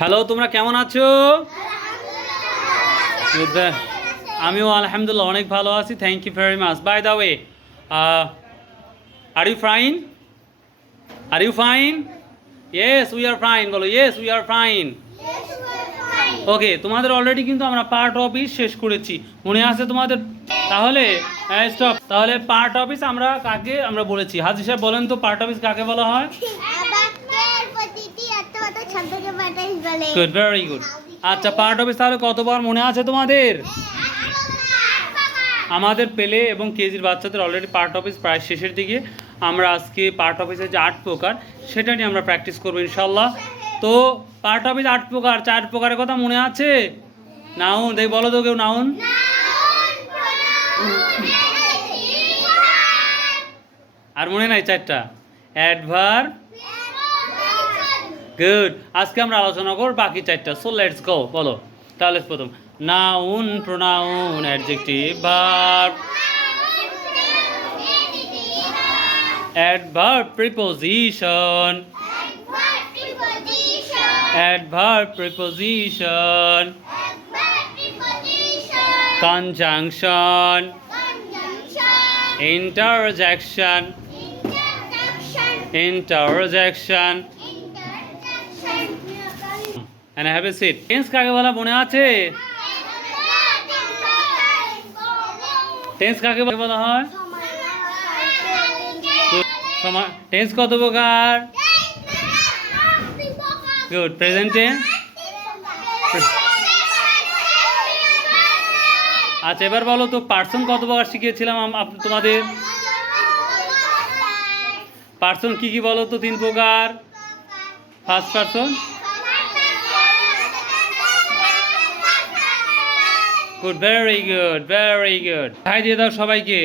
Hello তোমরা কেমন আছো. আমিও আলহামদুলিল্লাহ অনেক ভালো আছি। Thank you very much by the way are you fine are you fine yes we are fine বলো yes we are fine okay তোমাদের অলরেডি কিন্তু আমরা পার্ট অফিস শেষ করেছি। মনে আছে তোমাদের? তাহলে স্টপ তাহলে পার্ট অফিস আমরা কাকে আমরা বলেছি? হাজি সাহেব বলেন তো পার্ট অফিস কাকে বলা হয়? গুড ভেরি গুড আচ্ছা পার্ট অফিস তাহলে কতবার মনে আছে তোমাদের? আমাদের পেলে এবং কেজির বাচ্চাদের অলরেডি পার্ট অফিস প্রায় শেষের দিকে। আমরা আজকে পার্ট অফিসের যে আট প্রকার, সেটা নিয়ে আমরা প্র্যাকটিস করব ইনশাল্লাহ তো পার্ট অফিস আট প্রকার, চার প্রকারের কথা মনে আছে? নাউন, দেখ, বলো তো কেউ নাউন। আর মনে নাই চারটা? অ্যাডভার গুড আজকে আমরা আলোচনা করব বাকি চারটা। সো লেটস গো বলো। তাহলে প্রথম। Noun pronoun adjective verb adverb preposition adverb preposition conjunction interjection interjection and have a seat tense কাকে বলা মনে আছে? টেন্স কাকে বলা হয় টেন্স কত প্রকার? গুড প্রেজেন্ট টেন্স আচ্ছা এবার বলো তো পার্সন কত প্রকার শিখিয়েছিলাম তোমাদের? পার্সন কি কি বলো তো, তিন প্রকার? First person good very good very good hi দিয়ে দাও সবাইকে।